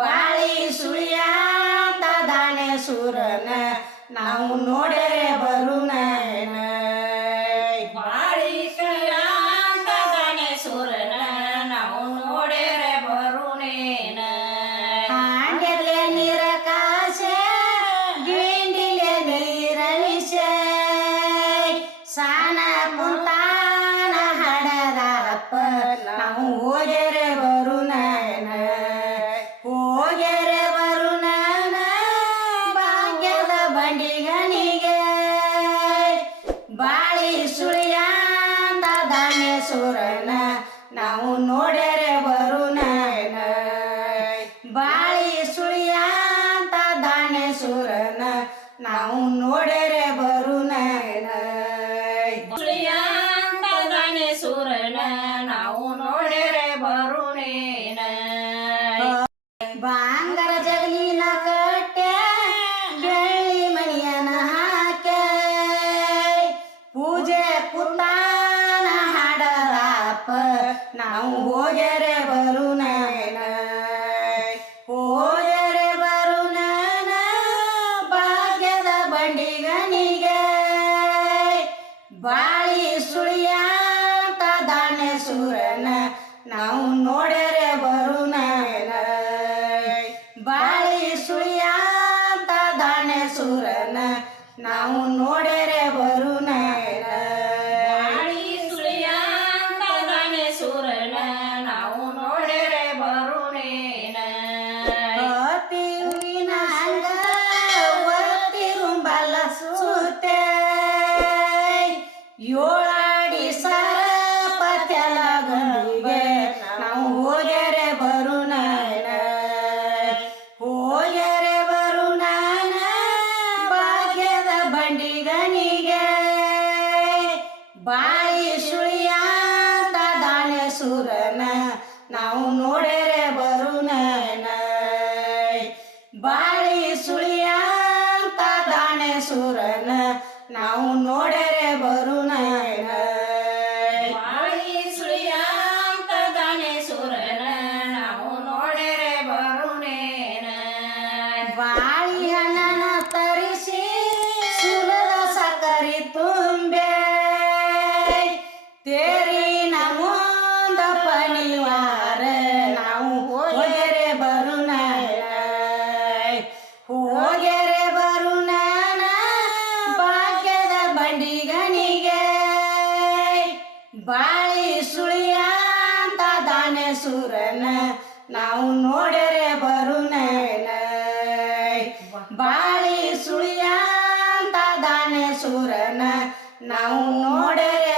ಬಾಳಿ ಸುಳಿಯಾಂತ ದಾನೇಶ್ವರನ ನಾವು ನೋಡರೆ ಬರುನೇನ ಬಾಳಿ ಸುಳಿಯಾಂತ ದಾನೇಶ್ವರನ ನಾವು ನೋಡರೆ ಬರುನೇನ ಹಾಂಡೆಲೆ ನೀರ ಕಾಸೆ ಗಿಂಡಿಲೆ ನೀರಳಿಸೆ ಸಾನ ಕುಂತಾನ ಹಡದಪ್ಪ ನಾವು ಹೋಗೆರೆ ಬರುನೇನ ಹೋಗೆರೆ ಬರುನೇನ ಭಾಗ್ಯದ ಬಂಡಿಗನಿಗೆ ಬಾಳಿ ಸುಳಿಯಾಂತ ದಾನೇಶ್ವರನ ನಾವು ನೋಡರೆ ಬರುನೇನ ಬಾಳಿ ಸುಳಿಯಾಂತ ದಾನೇಶ್ವರನ ನಾವು ನೋಡರೆ ಬರುನೇನ ಸುಳಿಯಾಂತ ದಾನೇಶ್ವರನ ನಾವು ನೋಡರೆ ಬರುನೇನ ಬಾಂಗರ ಜಗಲಿನ ಕಟ್ಟೆ ಬೆಳ್ಳಿ ಮಣಿಯನ ಹಾಕೆ ಪೂಜೆ ಕುತ್ತಾನ ಹಾಡದಪ್ಪ ನಾವು ಹೋಗೆರೆ ಬರುನೇನ ಹೋಗೆರೆ ಬರುನೇನ ಭಾಗ್ಯದ ಬಂಡಿಗನಿಗೆ ಬಾಳಿ ಸುಳಿಯಾಂತ ದಾನೇಶ್ವರನ ನಾವು ನೋಡರೆ ಬರುನೇನ ಬಾಳಿ ಸುಳಿಯಾಂತ ದಾನೇಶ್ವರನ ನಾವು ನೋಡರೆ ಬರುನೇನ ಬಾಳಿ ಸುಳಿಯಾಂತ ದಾನೇಶ್ವರನ ನಾವು ನೋಡರೆ ಬರುನೇನ ತಿರುವಿನ ಹಂಗ ತಿರುಂಬಲ್ಲ ಸುತ್ತೆ ಏಳಾಡಿ ಸರಪತ್ಯಲ ಗಂಡಿಗೆ ನಾವು ಹೋಗೆರೆ ಬರುನೇನ ಹೋಗೆರೆ ಬರುನೇನ ಭಾಗ್ಯದ ಬಂಡಿಗನಿಗೆ ಬಾಳಿ ಸುಳಿಯಾಂತ ದಾನೇಶ್ವರನ ನಾವು ನೋಡರೆ ಬರುನೇನ ಬಾಳಿ ಸುಳಿಯಾಂತ ದಾನೇಶ್ವರನ ನಾವು ನೋಡರೆ ಬರುನೇನ ಬಾಳಿ ಸುಳಿಯಾಂತ ದಾನೇಶ್ವರನ ನಾವು ನೋಡರೆ ಬರುನೇನ ಬಾಳಿ ಹಣ್ಣನ ತರಿಸಿ ಸುಲದ ಸಕ್ಕರೆ ತುಂಬೆ ತೇರಿನ ಮುಂದ ಪನಿವಾರ ನಾವು ಹೋಗೆರೆ ಬರುನೇನ ಹೋಗೆರೆ ಬರುನೇನ ಭಾಗ್ಯದ ಬಂಡಿಗನಿಗೆ ಬಾಳಿ ಸುಳಿಯಾಂತ ದಾನೇಶ್ವರನ ನಾವು ನೋಡರೆ ಬರುನೇನ ಬಾಳಿ ಸುಳಿಯಾಂತ ದಾನೇಶ್ವರನ ನಾವು ನೋಡರೆ